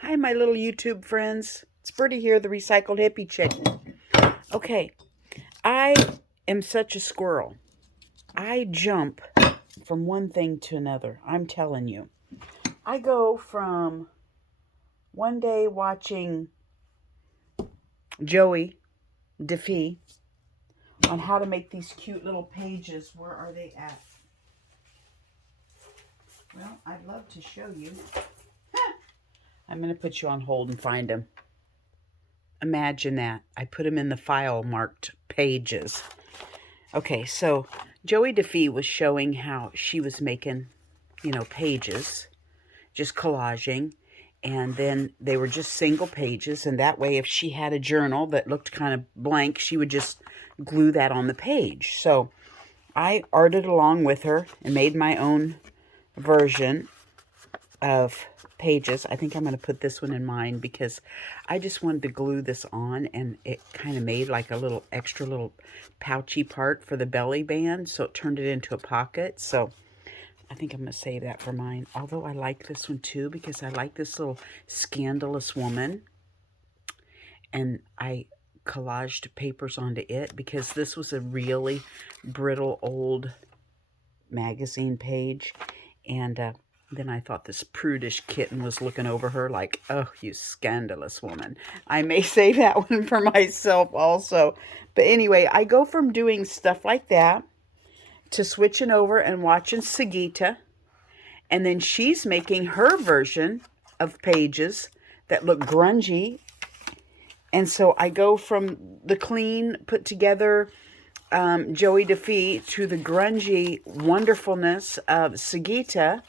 Hi, my little YouTube friends. It's Birdie here, the recycled hippie chick. Okay, I am such a squirrel. I jump from one thing to another. I'm telling you. I go from one day watching Joey DeFee on how to make these cute little pages. Where are they at? Well, I'd love to show you. I'm going to put you on hold and find them. Imagine that. I put them in the file marked pages. Okay, so Joey DeFee was showing how she was making, pages, just collaging, and then they were just single pages, and that way if she had a journal that looked kind of blank, she would just glue that on the page. So I arted along with her and made my own version of pages. I think I'm going to put this one in mine because I just wanted to glue this on, and it kind of made like a little extra little pouchy part for the belly band, so it turned it into a pocket. So I think I'm going to save that for mine, although I like this one too because I like this little scandalous woman, and I collaged papers onto it because this was a really brittle old magazine page, and then I thought this prudish kitten was looking over her like, oh, you scandalous woman. I may say that one for myself also. But anyway, I go from doing stuff like that to switching over and watching Sagita. And then she's making her version of pages that look grungy. And so I go from the clean, put together Joey DeFee to the grungy wonderfulness of Sagita.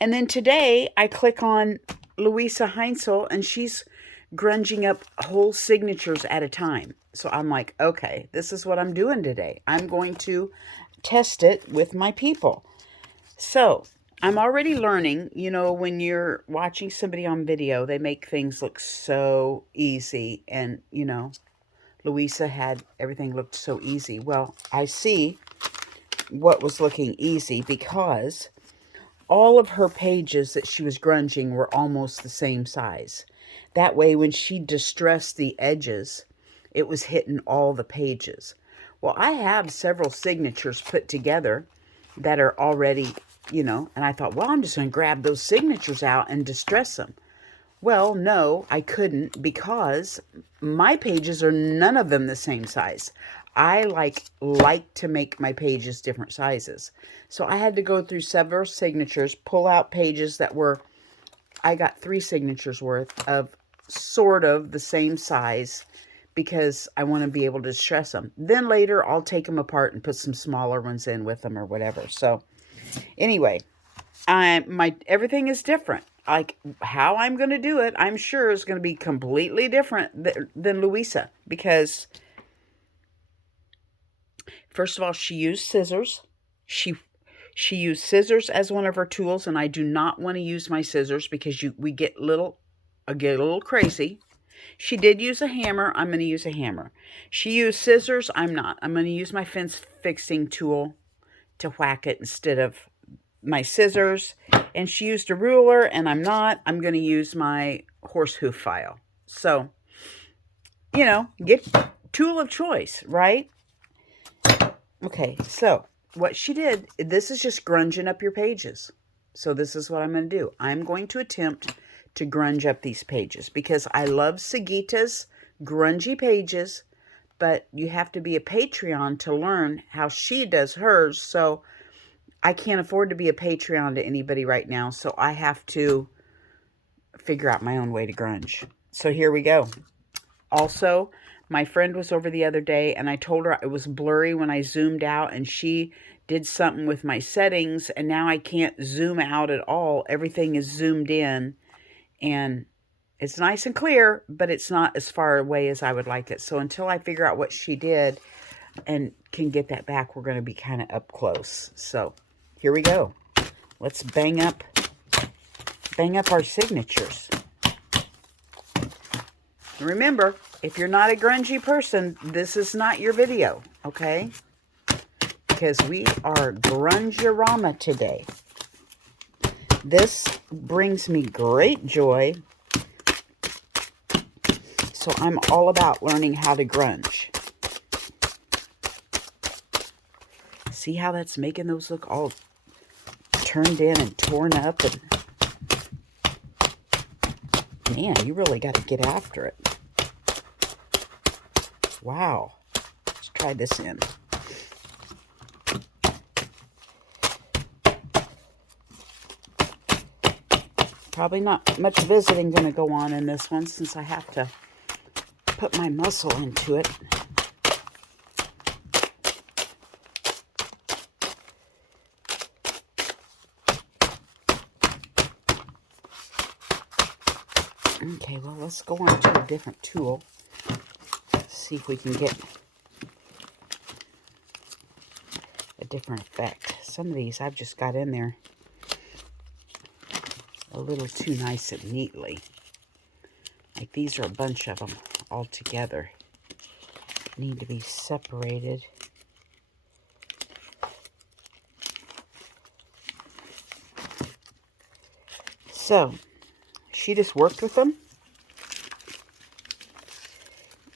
And then today I click on Louisa Heinzl, and she's grunging up whole signatures at a time. So I'm like, okay, this is what I'm doing today. I'm going to test it with my people. So I'm already learning, when you're watching somebody on video, they make things look so easy. And, Louisa had everything looked so easy. Well, I see what was looking easy because all of her pages that she was grunging were almost the same size. That way, when she distressed the edges, it was hitting all the pages. Well, I have several signatures put together that are already, and I thought, well, I'm just going to grab those signatures out and distress them. Well, no, I couldn't because my pages are none of them the same size. I like to make my pages different sizes. So I had to go through several signatures, pull out pages that were, I got 3 signatures worth of sort of the same size because I want to be able to stress them. Then later I'll take them apart and put some smaller ones in with them or whatever. So anyway, everything is different. Like how I'm going to do it, I'm sure is going to be completely different than Louisa because first of all, she used scissors. She used scissors as one of her tools, and I do not want to use my scissors because I get a little crazy. She did use a hammer. I'm going to use a hammer. She used scissors. I'm not. I'm going to use my fence fixing tool to whack it instead of my scissors. And she used a ruler, and I'm not. I'm going to use my horse hoof file. So, get tool of choice, right? Okay, so what she did, this is just grunging up your pages. So this is what I'm going to do. I'm going to attempt to grunge up these pages because I love Sagita's grungy pages, but you have to be a Patreon to learn how she does hers. So I can't afford to be a Patreon to anybody right now. So I have to figure out my own way to grunge. So here we go. Also, my friend was over the other day, and I told her it was blurry when I zoomed out, and she did something with my settings, and now I can't zoom out at all. Everything is zoomed in, and it's nice and clear, but it's not as far away as I would like it. So until I figure out what she did and can get that back, we're going to be kind of up close. So here we go. Let's bang up our signatures. Remember, if you're not a grungy person, this is not your video, okay? Because we are grunge-orama today. This brings me great joy. So I'm all about learning how to grunge. See how that's making those look all turned in and torn up? And man, you really got to get after it. Wow. Let's try this in. Probably not much visiting going to go on in this one since I have to put my muscle into it. Okay, well, let's go on to a different tool. See if we can get a different effect. Some of these I've just got in there a little too nice and neatly. Like these are a bunch of them all together. Need to be separated. So, she just worked with them.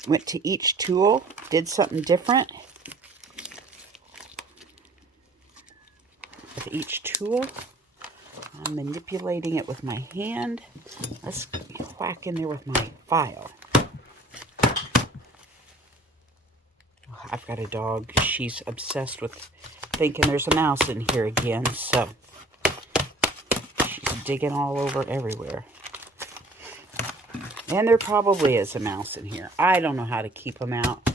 Went to each tool, did something different with each tool. I'm manipulating it with my hand. Let's whack in there with my file. I've got a dog. She's obsessed with thinking there's a mouse in here again, so she's digging all over everywhere. And there probably is a mouse in here. I don't know how to keep them out.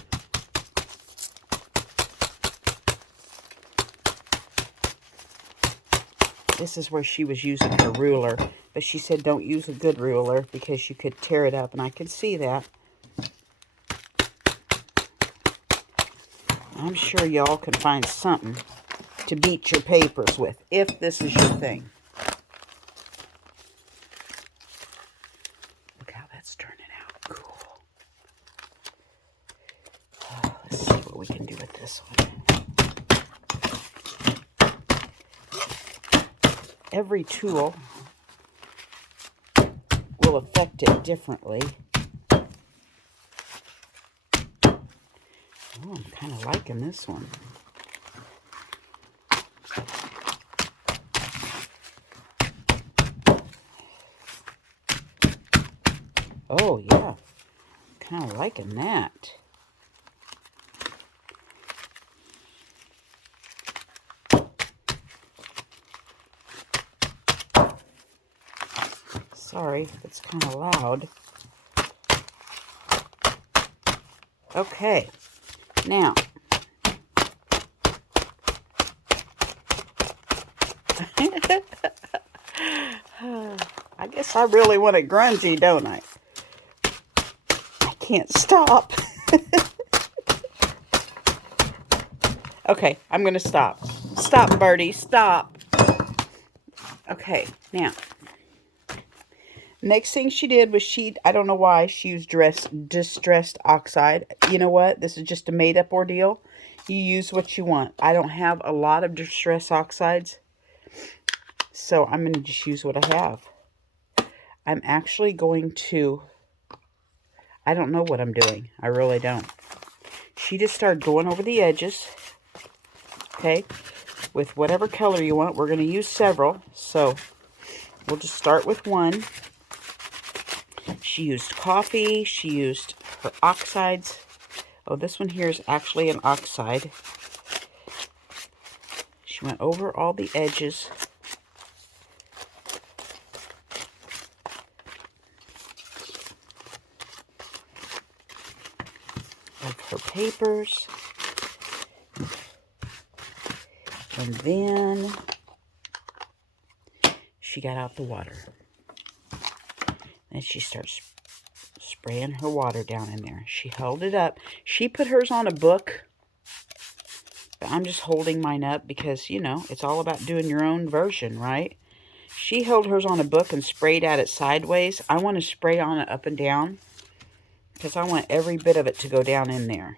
This is where she was using her ruler, but she said don't use a good ruler because you could tear it up, and I can see that. I'm sure y'all can find something to beat your papers with, if this is your thing. Look how that's turning out. Cool. Let's see what we can do with this one. Every tool will affect it differently. Oh, I'm kind of liking this one. Oh, yeah. Kind of liking that. Sorry if it's kind of loud. Okay. Now, I guess I really want it grungy, don't I? I can't stop. Okay, I'm going to stop. Stop, Birdie, stop. Okay, now, next thing she did was I don't know why she used distressed oxide. You know what? This is just a made-up ordeal. You use what you want. I don't have a lot of distress oxides, so I'm going to just use what I have. I'm actually going to, I don't know what I'm doing. I really don't. She just started going over the edges, okay, with whatever color you want. We're going to use several, so we'll just start with one. She used coffee. She used her oxides. Oh, this one here is actually an oxide. She went over all the edges. Of her papers. And then she got out the water. And she starts spraying her water down in there. She held it up. She put hers on a book. But I'm just holding mine up because, you know, it's all about doing your own version, right? She held hers on a book and sprayed at it sideways. I want to spray on it up and down because I want every bit of it to go down in there.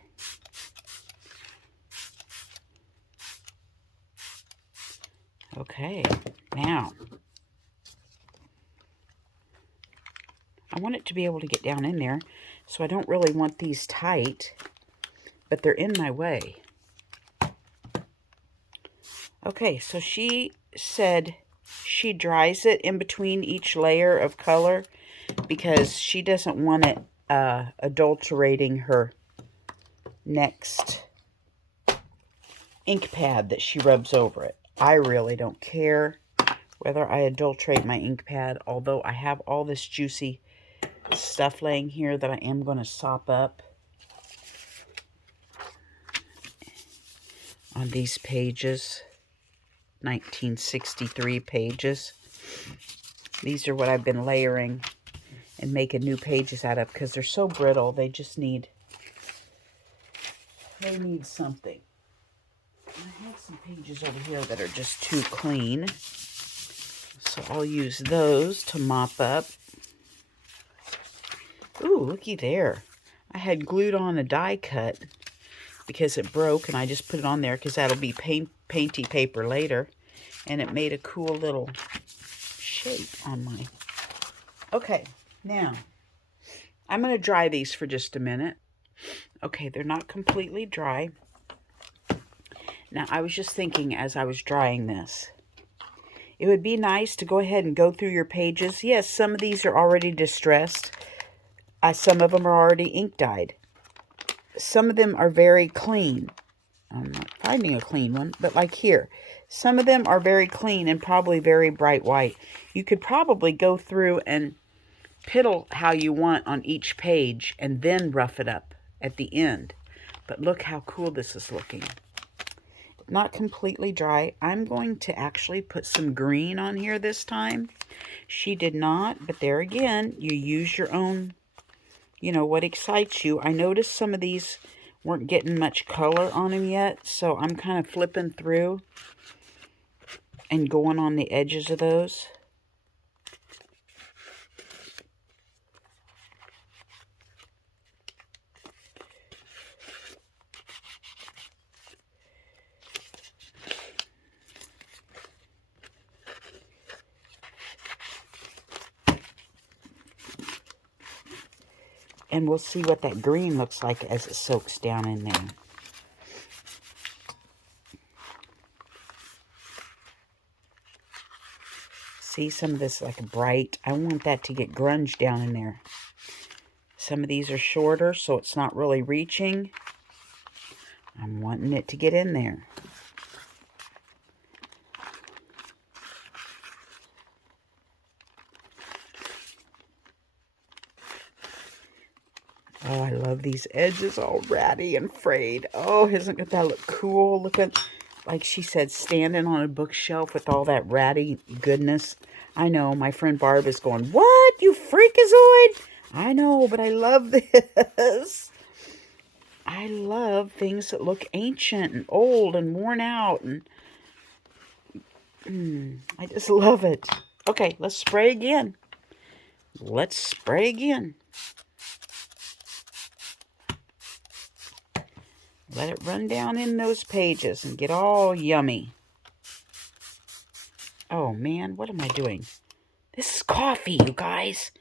Okay, now I want it to be able to get down in there. So I don't really want these tight, but they're in my way. Okay, so she said she dries it in between each layer of color because she doesn't want it adulterating her next ink pad that she rubs over it. I really don't care whether I adulterate my ink pad, although I have all this juicy stuff laying here that I am going to sop up on these pages, 1963 pages. These are what I've been layering and making new pages out of because they're so brittle. They just need, something. I have some pages over here that are just too clean, so I'll use those to mop up. Ooh, looky there. I had glued on a die cut because it broke, and I just put it on there because that'll be painty paper later, and it made a cool little shape on my... Okay, now, I'm going to dry these for just a minute. Okay, they're not completely dry. Now, I was just thinking as I was drying this, it would be nice to go ahead and go through your pages. Yes, some of these are already distressed. Some of them are already ink dyed. Some of them are very clean. I'm not finding a clean one, but like here, some of them are very clean and probably very bright white. You could probably go through and piddle how you want on each page and then rough it up at the end. But look how cool this is looking. Not completely dry. I'm going to actually put some green on here this time. She did not, but there again, you use your own, what excites you. I noticed some of these weren't getting much color on them yet, so I'm kind of flipping through and going on the edges of those. And we'll see what that green looks like as it soaks down in there. See some of this like bright. I want that to get grunge down in there. Some of these are shorter, so it's not really reaching. I'm wanting it to get in there. Oh, I love these edges all ratty and frayed. Oh, isn't that look cool? Look at, like she said, standing on a bookshelf with all that ratty goodness. I know, my friend Barb is going, what, you freakazoid? I know, but I love this. I love things that look ancient and old and worn out. And I just love it. Okay, let's spray again. Let's spray again. Let it run down in those pages and get all yummy. Oh, man, what am I doing? This is coffee, you guys.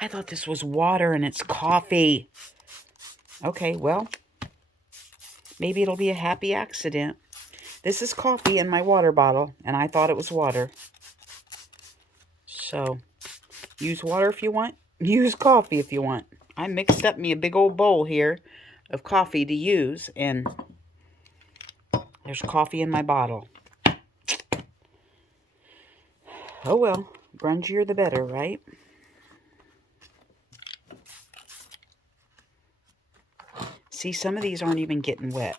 I thought this was water and it's coffee. Okay, well, maybe it'll be a happy accident. This is coffee in my water bottle, and I thought it was water. So, use water if you want. Use coffee if you want. I mixed up me a big old bowl here of coffee to use, and there's coffee in my bottle. Oh well, grungier the better, right? See, some of these aren't even getting wet.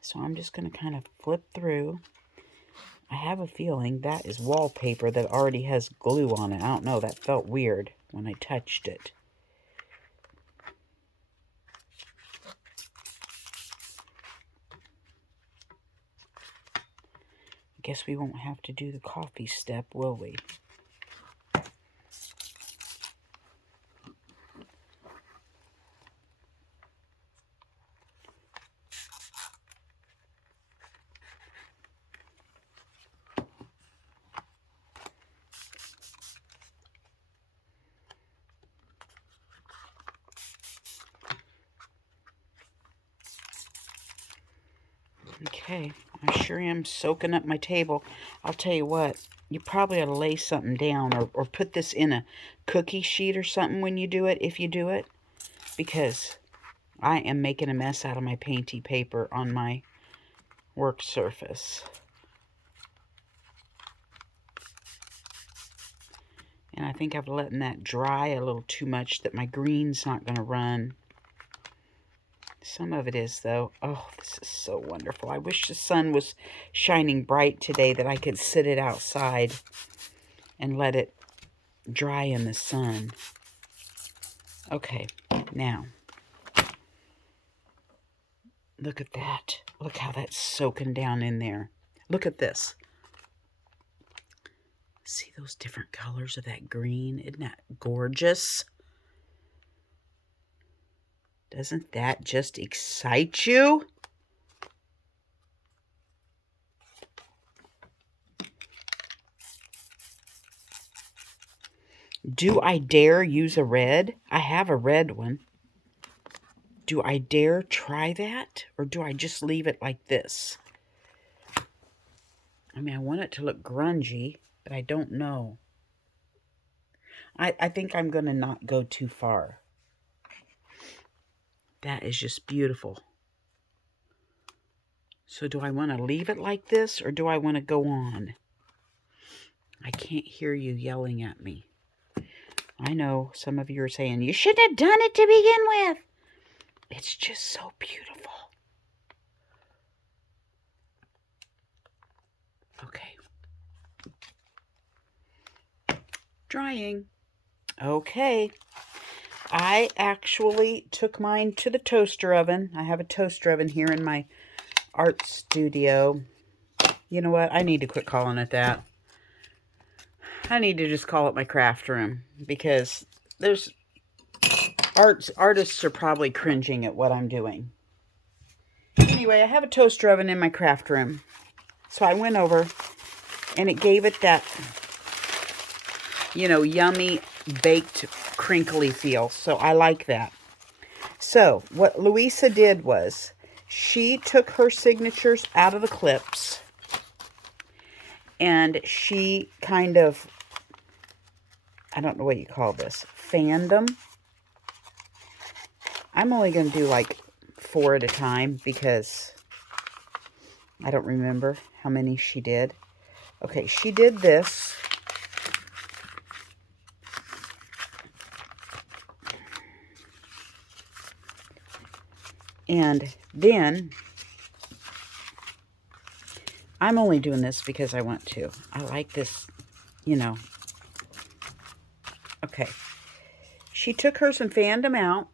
So I'm just going to kind of flip through. I have a feeling that is wallpaper that already has glue on it. I don't know, that felt weird when I touched it. Guess we won't have to do the coffee step, will we? Okay, I sure am soaking up my table. I'll tell you what, you probably ought to lay something down or put this in a cookie sheet or something when you do it, if you do it, because I am making a mess out of my painty paper on my work surface. And I think I've letting that dry a little too much that my green's not going to run. Some of it is, though. Oh, this is so wonderful. I wish the sun was shining bright today that I could sit it outside and let it dry in the sun. Okay, now, look at that. Look how that's soaking down in there. Look at this. See those different colors of that green? Isn't that gorgeous? Doesn't that just excite you? Do I dare use a red? I have a red one. Do I dare try that? Or do I just leave it like this? I mean, I want it to look grungy, but I don't know. I think I'm going to not go too far. That is just beautiful. So do I want to leave it like this, or do I want to go on? I can't hear you yelling at me. I know some of you are saying, you should have done it to begin with. It's just so beautiful. Okay. Drying. Okay. I actually took mine to the toaster oven. I have a toaster oven here in my art studio. You know what? I need to quit calling it that. I need to just call it my craft room, because there's artists are probably cringing at what I'm doing. Anyway, I have a toaster oven in my craft room. So I went over and it gave it that, you know, yummy, baked, crinkly feel. So I like that. So what Louisa did was she took her signatures out of the clips and she kind of, I don't know what you call this, fanned them. I'm only going to do like 4 at a time because I don't remember how many she did. Okay, she did this. And then, I'm only doing this because I want to. I like this, you know. Okay. She took hers and fanned them out.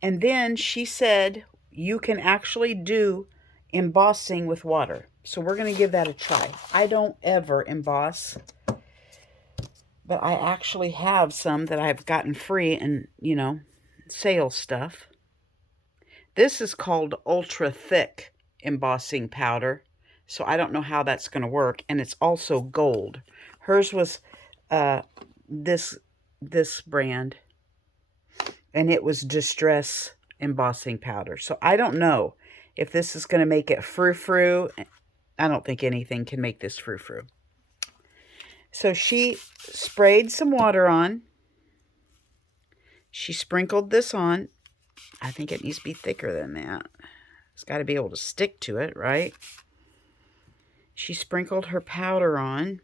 And then she said, you can actually do embossing with water. So we're going to give that a try. I don't ever emboss, but I actually have some that I've gotten free and, you know, sale stuff. This is called ultra thick embossing powder. So I don't know how that's going to work. And it's also gold. Hers was this brand. And it was Distress embossing powder. So I don't know if this is going to make it frou-frou. I don't think anything can make this frou-frou. So she sprayed some water on. She sprinkled this on. I think it needs to be thicker than that. It's got to be able to stick to it, right? She sprinkled her powder on.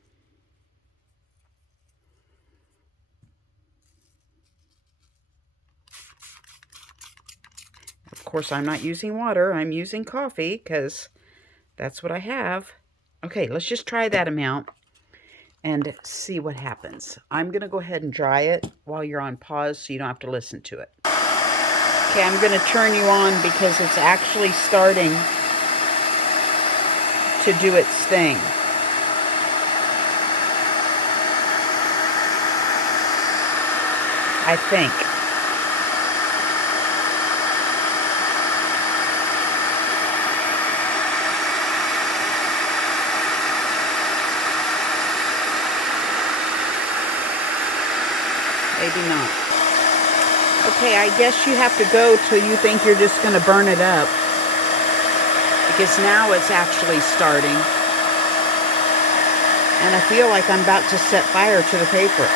Of course, I'm not using water. I'm using coffee because that's what I have. Okay, let's just try that amount and see what happens. I'm going to go ahead and dry it while you're on pause so you don't have to listen to it. Okay, I'm going to turn you on because it's actually starting to do its thing. I think. Maybe not. Okay, I guess you have to go till you think you're just going to burn it up. because now it's actually starting. And I feel like I'm about to set fire to the paper.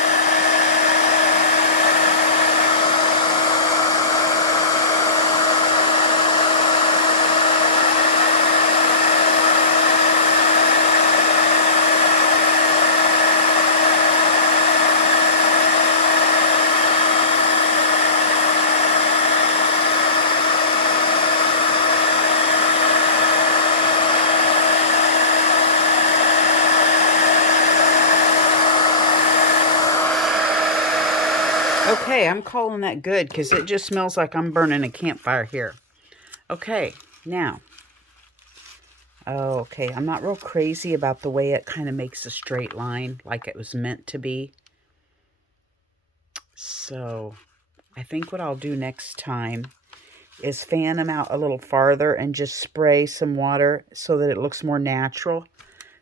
Okay, I'm calling that good because it just smells like I'm burning a campfire here. Okay, now. Okay, I'm not real crazy about the way it kind of makes a straight line like it was meant to be. So, I think what I'll do next time is fan them out a little farther and just spray some water so that it looks more natural.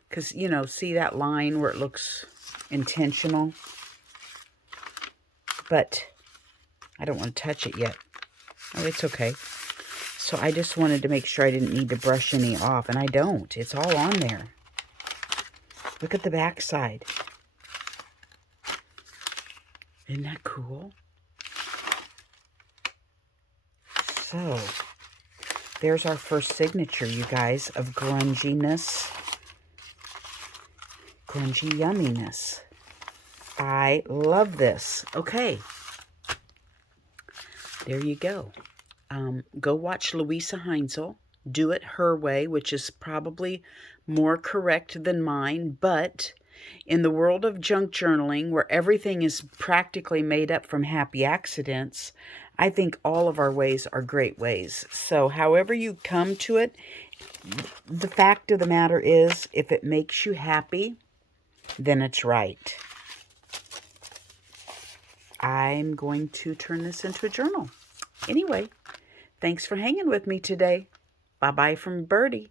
Because, you know, see that line where it looks intentional? But I don't want to touch it yet. Oh, it's okay. So I just wanted to make sure I didn't need to brush any off. And I don't. It's all on there. Look at the back side. Isn't that cool? So, there's our first signature, you guys, of grunginess. Grungy yumminess. I love this. Okay. There you go. Go watch Louisa Heinzl. Do it her way, which is probably more correct than mine. But in the world of junk journaling, where everything is practically made up from happy accidents, I think all of our ways are great ways. So however you come to it, the fact of the matter is, if it makes you happy, then it's right. I'm going to turn this into a journal. Anyway, thanks for hanging with me today. Bye-bye from Birdie.